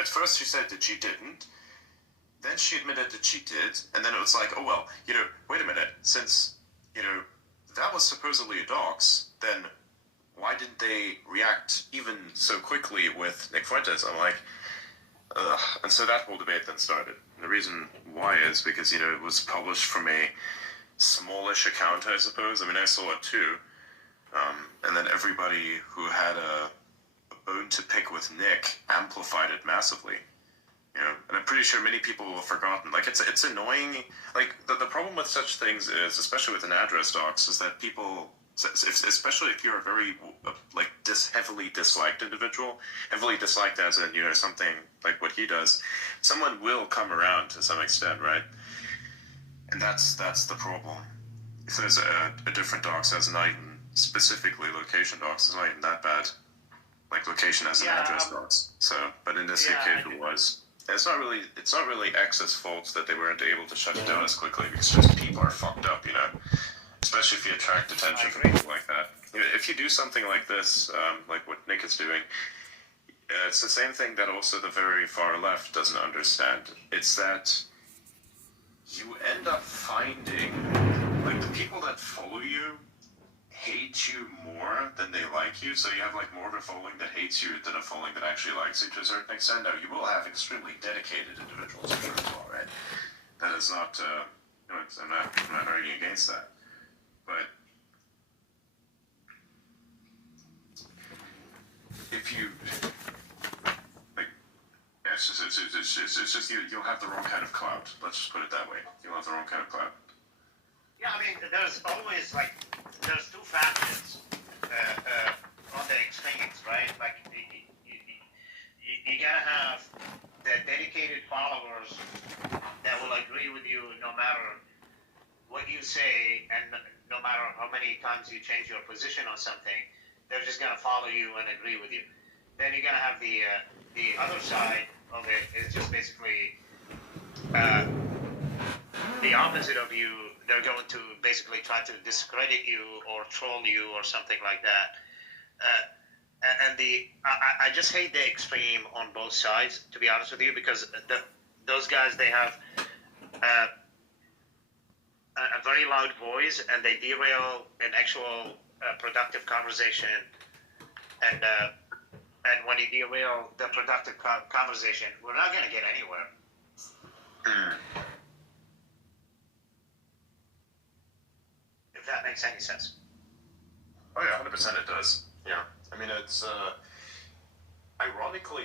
at first she said that she didn't. Then she admitted that she did, and then it was like, oh well, wait a minute. Since that was supposedly a dox, then why didn't they react even so quickly with Nick Fuentes? I'm like, ugh. And so that whole debate then started. And the reason why is because it was published from a smallish account, I suppose. I mean, I saw it too. And then everybody who had a bone to pick with Nick amplified it massively. And I'm pretty sure many people have forgotten. Like, it's annoying. Like, the problem with such things is, especially with an address docs, is that people, especially if you're a very, heavily disliked individual, heavily disliked as in, something like what he does, someone will come around to some extent, right? And that's the problem. If there's a different docs as not even specifically location docs, it's not even that bad. Like, location as an address docs. So, but in this case it was. It's not really X's fault that they weren't able to shut it down as quickly, because just people are fucked up, especially if you attract attention from people like that. If you do something like this, like what Nick is doing, it's the same thing that also the very far left doesn't understand. It's that you end up finding, like, the people that follow you hate you more than they like you, so you have more of a following that hates you than a following that actually likes you to a certain extent. Now, you will have extremely dedicated individuals, I'm sure, as well, right? That is not, I'm not arguing against that. But if you, it's just you'll have the wrong kind of clout. Let's just put it that way. You'll have the wrong kind of clout. Yeah, I mean, there's always, there's two factions on the extremes, right? Like, you gotta have the dedicated followers that will agree with you no matter what you say, and no matter how many times you change your position on something, they're just gonna follow you and agree with you. Then you're gonna have the other side of it is just basically the opposite of you. They're going to basically try to discredit you or troll you or something like that. I just hate the extreme on both sides, to be honest with you, because those guys, they have a very loud voice, and they derail an actual productive conversation. And when you derail the productive conversation, we're not going to get anywhere. If that makes any sense. Oh yeah, 100% it does. Yeah. I mean, it's ironically